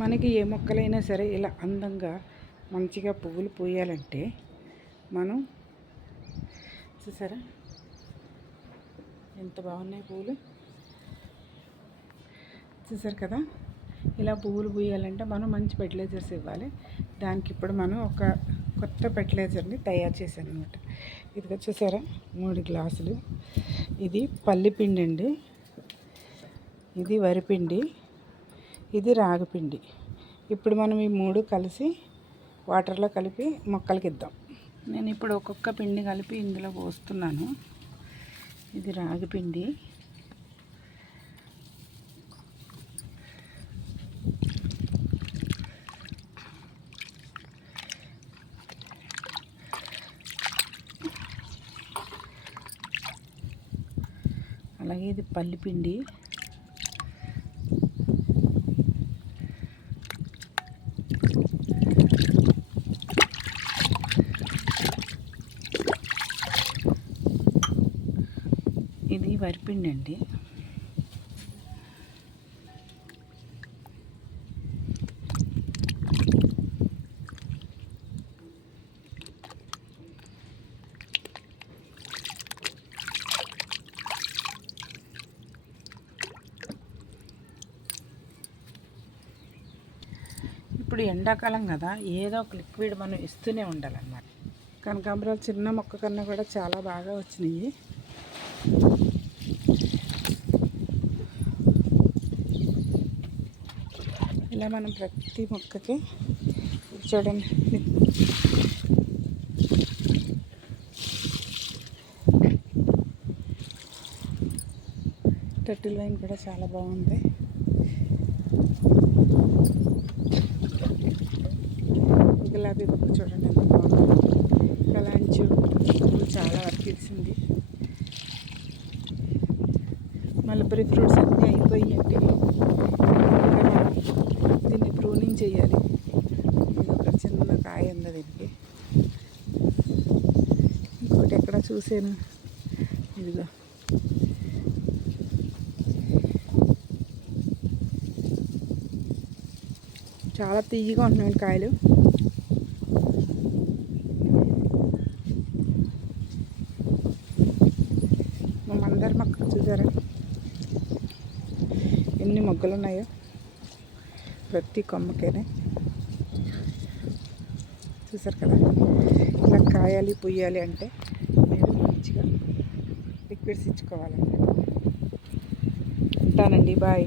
మనకి ఏ మొక్కలైనా సరే ఇలా అందంగా మంచిగా పువ్వులు పూయాలంటే మనం చూసారా ఎంత బాగున్నాయి పువ్వులు, చూసారు కదా. ఇలా పువ్వులు పూయాలంటే మనం మంచి ఫెర్టిలైజర్స్ ఇవ్వాలి. దానికి ఇప్పుడు మనం ఒక కొత్త ఫెర్టిలైజర్ని తయారు చేశాను అనమాట. ఇది చూసారా 3 గ్లాసులు. ఇది పల్లిపిండి అండి, ఇది వరిపిండి, ఇది రాగిపిండి. ఇప్పుడు మనం ఈ 3 కలిసి వాటర్లో కలిపి మొక్కలకి ఇద్దాం. నేను ఇప్పుడు ఒక్కొక్క పిండి కలిపి ఇందులో పోస్తున్నాను. ఇది రాగిపిండి, అలాగే ఇది పల్లిపిండి, ఇది వరిపిండి అండి. ఇప్పుడు ఎండాకాలం కదా, ఏదో ఒక లిక్విడ్ మనం ఇస్తూనే ఉండాలన్నమాట. కనకాంబరాలు చిన్న మొక్క కన్నా కూడా చాలా బాగా వచ్చినాయి. ఇలా మనం ప్రతి మొక్కకి చూడండి, టర్టిల్ వైన్ కూడా చాలా బాగుంది. గులాబీ మొక్క చూడండి ఎంత బాగుంది. కలాంచు పువ్వులు చాలా వరకు ఇచ్చింది. మల్బరీ ఫ్రూట్స్ అన్నీ అయిపోయాయండి. దీన్ని ప్రూనింగ్ చేయాలి. ఇది ఒక చిన్న కాయ ఉంది దీనికి. ఇంకోటి ఎక్కడ చూసాను, ఇదిగో చాలా తీయగా ఉంటున్నాయి కాయలు. మా మందార మొక్క చూసారా ఎన్ని మొగ్గలు ఉన్నాయో ప్రతి కొమ్మకేనే, చూసారు కదా. ఇలా కాయాలి పుయ్యాలి అంటే మీరు మంచిగా లిక్విడ్స్ ఇచ్చుకోవాలన్నమాట. ఉంటానండి, బాయ్.